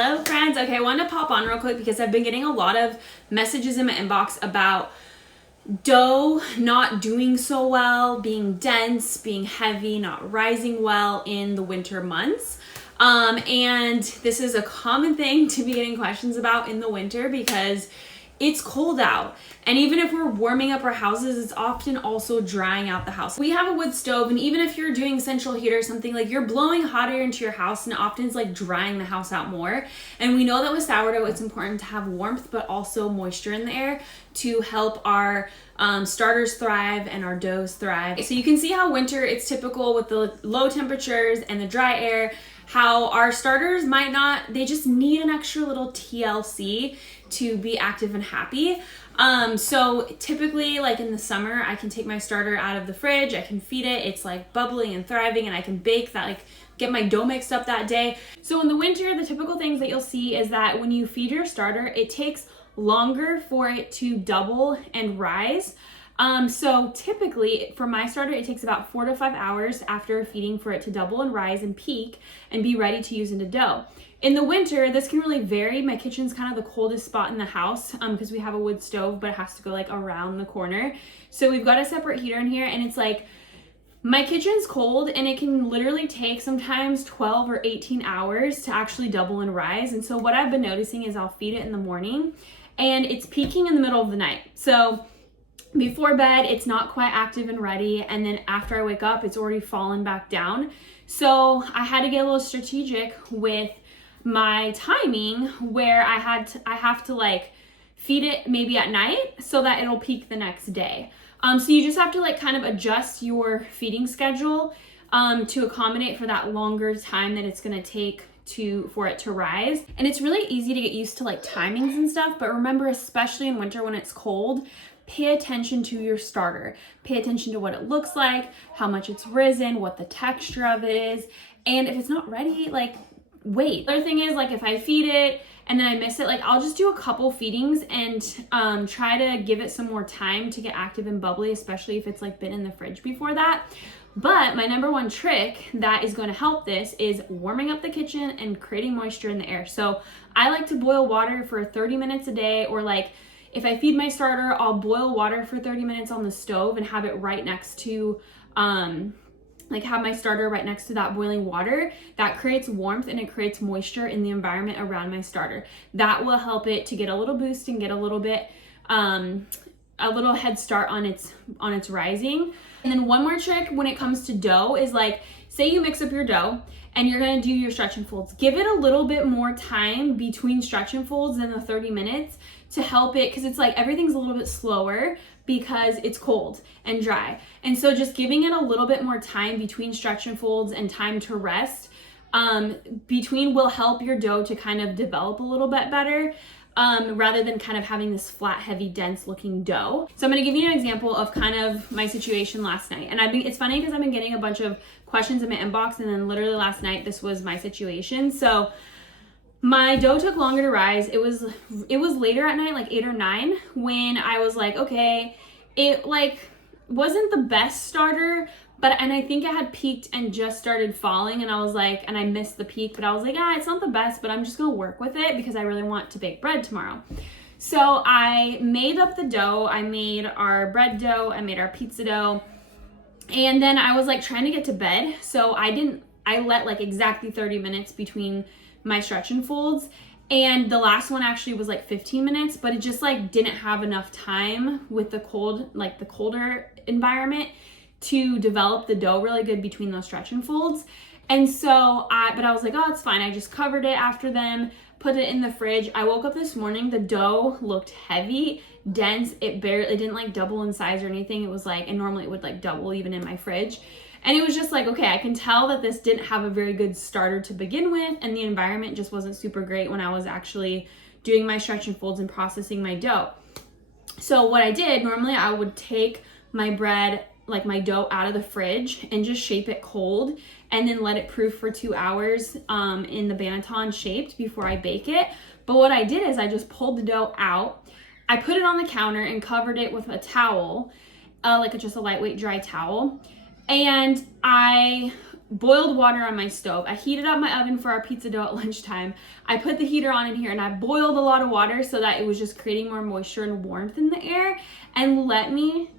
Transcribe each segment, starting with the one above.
Hello friends. Okay, I wanted to pop on real quick because I've been getting a lot of messages in my inbox about dough not doing so well, being dense, being heavy, not rising well in the winter months. And this is a common thing to be getting questions about in the winter because it's cold out. And even if we're warming up our houses, it's often also drying out the house. We have a wood stove, and even if you're doing central heat or something, like you're blowing hot air into your house, and often it's like drying the house out more. And we know that with sourdough, it's important to have warmth, but also moisture in the air to help our starters thrive and our doughs thrive. So you can see how winter, it's typical with the low temperatures and the dry air, how our starters might not, they just need an extra little TLC to be active and happy. So typically, like in the summer, I can take my starter out of the fridge, I can feed it, it's like bubbling and thriving, and I can bake that, like get my dough mixed up that day. So in the winter, the typical things that you'll see is that when you feed your starter, it takes longer for it to double and rise. So typically for my starter, it takes about 4 to 5 hours after feeding for it to double and rise and peak and be ready to use into dough. In the winter, this can really vary. My kitchen's kind of the coldest spot in the house because we have a wood stove, but it has to go like around the corner. So we've got a separate heater in here, and it's like, my kitchen's cold and it can literally take sometimes 12 or 18 hours to actually double and rise. And so what I've been noticing is I'll feed it in the morning and it's peaking in the middle of the night. So before bed, it's not quite active and ready. And then after I wake up, it's already fallen back down. So I had to get a little strategic with my timing where I have to like feed it maybe at night so that it'll peak the next day. So you just have to like kind of adjust your feeding schedule to accommodate for that longer time that it's gonna take for it to rise. And it's really easy to get used to like timings and stuff, but remember, especially in winter when it's cold, pay attention to your starter. Pay attention to what it looks like, how much it's risen, what the texture of it is. And if it's not ready, like wait. The other thing is, like if I feed it and then I miss it, like I'll just do a couple feedings and try to give it some more time to get active and bubbly, especially if it's like been in the fridge before that. But my number one trick that is going to help this is warming up the kitchen and creating moisture in the air. So I like to boil water for 30 minutes a day, or like if I feed my starter, I'll boil water for 30 minutes on the stove and have it right next to have my starter right next to that boiling water. That creates warmth and it creates moisture in the environment around my starter. That will help it to get a little boost and get a little bit, a little head start on its rising. And then one more trick when it comes to dough is, like, say you mix up your dough and you're gonna do your stretch and folds. Give it a little bit more time between stretch and folds than the 30 minutes to help it, because it's like everything's a little bit slower because it's cold and dry. And so just giving it a little bit more time between stretch and folds and time to rest between will help your dough to kind of develop a little bit better rather than kind of having this flat, heavy, dense looking dough. So I'm gonna give you an example of kind of my situation last night. And it's funny because I've been getting a bunch of questions in my inbox, and then literally last night, this was my situation. So my dough took longer to rise. It was later at night, like 8 or 9, when I was like, okay, it like wasn't the best starter, and I think it had peaked and just started falling, and I was like, and I missed the peak, but I was like, it's not the best, but I'm just gonna work with it because I really want to bake bread tomorrow. So I made up the dough. I made our bread dough, I made our pizza dough, and then I was like trying to get to bed. So I let like exactly 30 minutes between my stretch and folds, and the last one actually was like 15 minutes, but it just like didn't have enough time with the colder environment to develop the dough really good between those stretch and folds. And so I was like, oh, it's fine. I just covered it after them, put it in the fridge. I woke up this morning, the dough looked heavy, dense. It didn't like double in size or anything. It was like, and normally it would like double even in my fridge. And it was just like, okay, I can tell that this didn't have a very good starter to begin with, and the environment just wasn't super great when I was actually doing my stretch and folds and processing my dough. So what I did, normally I would take my bread, like my dough, out of the fridge and just shape it cold and then let it proof for 2 hours in the Banneton shaped before I bake it. But what I did is I just pulled the dough out, I put it on the counter and covered it with a towel, just a lightweight dry towel. And I boiled water on my stove. I heated up my oven for our pizza dough at lunchtime. I put the heater on in here and I boiled a lot of water so that it was just creating more moisture and warmth in the air. And let me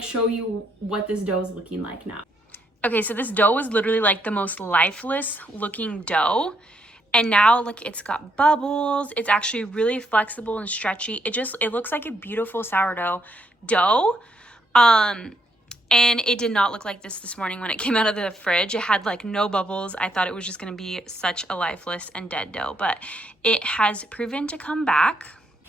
show you what this dough is looking like now. Okay, so this dough was literally like the most lifeless looking dough. And now look, it's got bubbles. It's actually really flexible and stretchy. It looks like a beautiful sourdough dough. And it did not look like this morning when it came out of the fridge. It had like no bubbles. I thought it was just gonna be such a lifeless and dead dough, but it has proven to come back.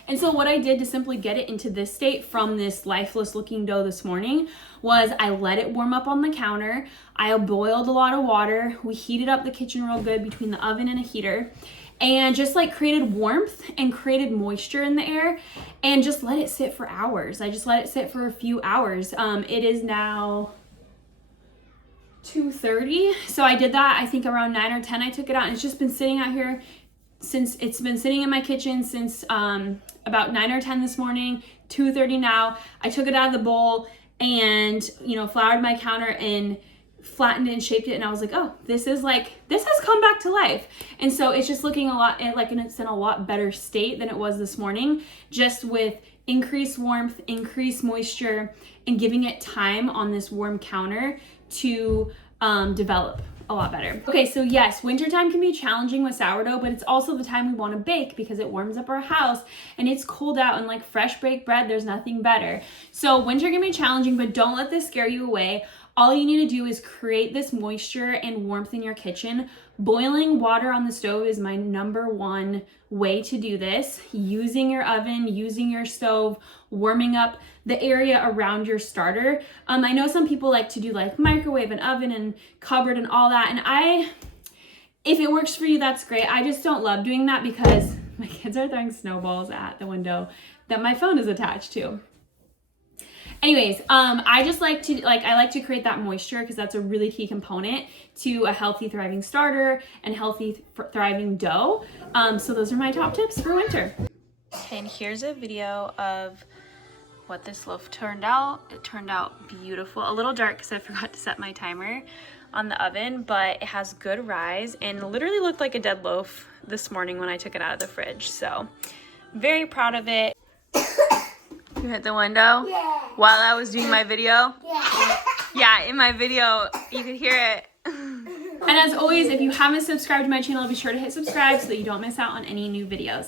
And so what I did to simply get it into this state from this lifeless looking dough this morning was I let it warm up on the counter. I boiled a lot of water. We heated up the kitchen real good between the oven and a heater, and just like created warmth and created moisture in the air, and just let it sit for hours. I just let it sit for a few hours. It is now 2:30. So I did that, I think around 9 or 10, I took it out, and it's just been sitting out here since it's been sitting in my kitchen since about 9 or 10 this morning, 2:30 now. I took it out of the bowl and, you know, floured my counter and flattened it and shaped it, and I was like, oh, this has come back to life. And so it's just looking a lot like it's in a lot better state than it was this morning, just with increased warmth, increased moisture, and giving it time on this warm counter to develop a lot better. Okay, so yes, wintertime can be challenging with sourdough, but it's also the time we want to bake because it warms up our house and it's cold out, and like fresh baked bread, there's nothing better. So winter can be challenging, but don't let this scare you away. All you need to do is create this moisture and warmth in your kitchen. Boiling water on the stove is my #1 way to do this. Using your oven, using your stove, warming up the area around your starter. I know some people like to do like microwave and oven and cupboard and all that. And if it works for you, that's great. I just don't love doing that because my kids are throwing snowballs at the window that my phone is attached to. Anyways, I just like to create that moisture because that's a really key component to a healthy, thriving starter and healthy, thriving dough. So those are my top tips for winter. And here's a video of what this loaf turned out. It turned out beautiful. A little dark because I forgot to set my timer on the oven, but it has good rise and literally looked like a dead loaf this morning when I took it out of the fridge. So very proud of it. You hit the window? Yeah. While I was doing my video? Yeah. Yeah, in my video, you could hear it. And as always, if you haven't subscribed to my channel, be sure to hit subscribe so that you don't miss out on any new videos.